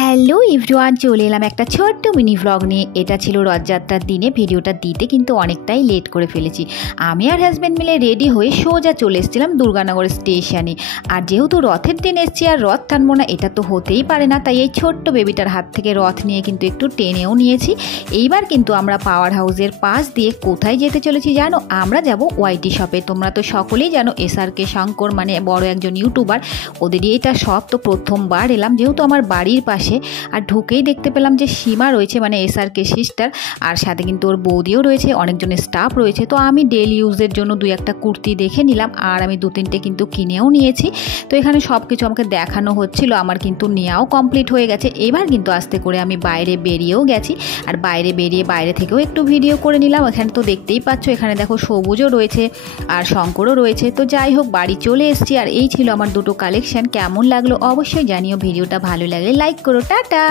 Hello everyone, চলে এলাম একটা ছোট্ট মিনি ভ্লগ নিয়ে। এটা ছিল রথযাত্রার দিনে, ভিডিওটা দিতে কিন্তু অনেকটাই লেট করে ফেলেছি। আমি আর হাজব্যান্ড মিলে রেডি হয়ে সোজা চলে এসেছিলাম দুর্গানগর স্টেশনে। আর যেহেতু রথের দিন এসেছি আর রথ টানবো না, এটা তো হতেই পারে না, তাই এই ছোট্ট বেবিটার হাত থেকে রথ নিয়ে কিন্তু একটু টেনেও নিয়েছি। এইবার কিন্তু আমরা পাওয়ার হাউসের পাশ দিয়ে কোথায় যেতে চলেছি জানো? আমরা যাব ওয়াইটি শপে। তোমরা তো সকলেই জানো SRK শঙ্কর মানে বড় একজন ইউটিউবার, ওদেরই এটা শপ। তো প্রথমবার এলাম, যেহেতু আমার বাড়ির পাশে। আর ঢুকেই দেখতে পেলাম যে সীমা রয়েছে, মানে SRK সিস্টার, আর সাথে কিন্তু ওর বৌদিও রয়েছে, অনেকজনের স্টাফ রয়েছে। তো আমি ডেলি ইউজের জন্য 2-1টা কুর্তি দেখে নিলাম, আর আমি 2-3টে কিন্তু কিনেও নিয়েছি। তো এখানে সব কিছু আমাকে দেখানো হচ্ছিল, আমার কিন্তু নেওয়াও কমপ্লিট হয়ে গেছে। এবার কিন্তু আস্তে করে আমি বাইরে বেরিয়েও গেছি, আর বাইরে বেরিয়ে বাইরে থেকেও একটু ভিডিও করে নিলাম। এখানে তো দেখতেই পাচ্ছ, এখানে দেখো সবুজও রয়েছে আর শঙ্করও রয়েছে। তো যাই হোক, বাড়ি চলে এসেছি। আর এই ছিল আমার দুটো কালেকশন। কেমন লাগলো অবশ্যই জানিও। ভিডিওটা ভালো লাগলে লাইক করো। টাটা।